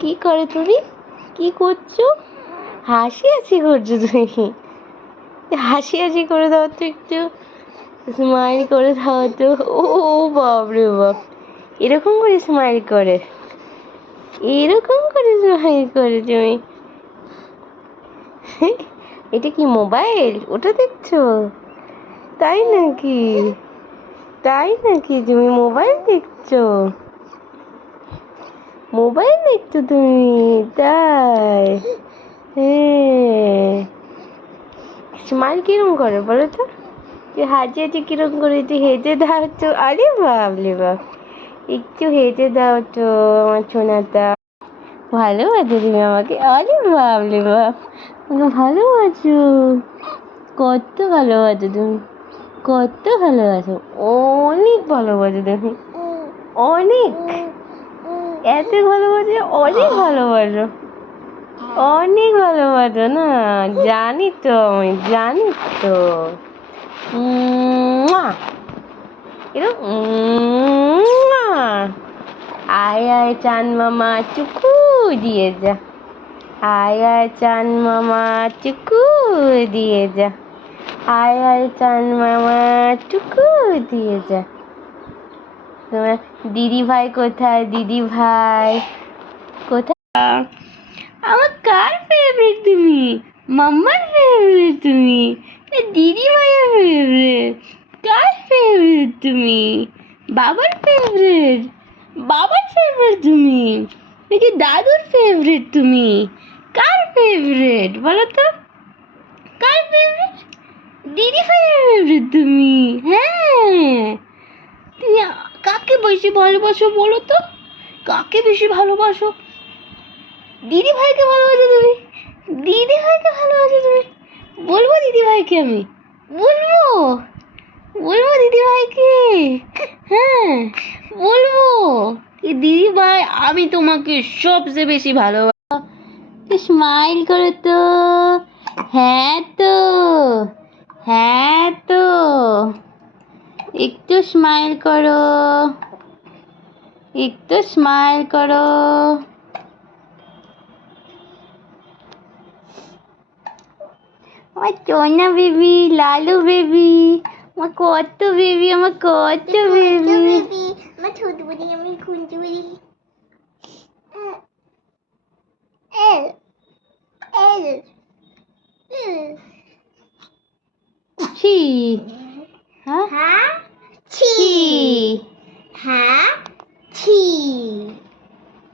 কি করে তুমি? কি করছো? হাসি হাসি করছো তুমি? হাসি হাসি করে দাও তো, একটু স্মাইল করে দাও তো। ও বাপ রে বাপ, এরকম করে স্মাইল করে, এরকম করে স্মাইল করে তুমি? এটা কি মোবাইল? ওটা দেখছো? তাই নাকি? তাই নাকি? তুমি মোবাইল দেখছো? মোবাইল দেখছো তুমি? তাই? হ্যাঁ। স্মাইল কিরম করে বলো তো? হাসি হাসি কিরম করে একটু হেঁটে দাও তো। আরে বাবলে বাপ, একটু হেঁটে দাও তো আমার সোনাটা। ভালোবাসো তুমি আমাকে? আরে বাবলে বাপ, আমাকে ভালোবাসো? কত ভালোবাসো তুমি, কত ভালোবাসো, অনেক ভালোবাসো তুমি, অনেক, এত ভালোবাসো, অনেক ভালোবাসো, অনেক ভালোবাসো না? জানি তো, আমি জানি তো। এরকম আয় আয় চান মামা চুকু দিয়ে যা, আয় আয় চান মামা চুকু দিয়ে যা, আয় আয় চান মামা চুকু দিয়ে যা। তোমার দিদি ভাই কোথায়? দিদি ভাই কোথায়? আমার কার ফেভারিট তুমি? মাম্মার ফেভারিট তুমি? দিদি ভাইয়ের ফেভারিট? কার ফেভারিট তুমি? বাবার ফেভারিট? বাবার ফেভারিট তুমি নাকি দাদুর ফেভারিট তুমি? কার ফেভারিট বলো তো? কার ফেভারিট? দিদি ভাইয়ের ফেভারিট তুমি? হ্যাঁ। তুমি কাকে বেশি ভালোবাসো বলো তো? কাকে বেশি ভালোবাসো? দিদি ভাইকে ভালোবাসো তুমি? দিদি ভাইকে ভালোবাসো তুমি? বলবো দিদি ভাইকে আমি? বলবো, বলবো দিদি ভাইকে? হ্যাঁ বলবো। দিদি ভাই আমি তোমাকে সবচেয়ে বেশি ভালোবাসি। স্মাইল করো তো। হ্যাঁ তো, হ্যাঁ তো, একটু স্মাইল করো, একটু স্মাইল করো। আমার সোনা বেবি, লালু বেবি, আমার কত বেবি, আমার কত বেবি, আমার ছোট বড়ি, আমি খুঁজে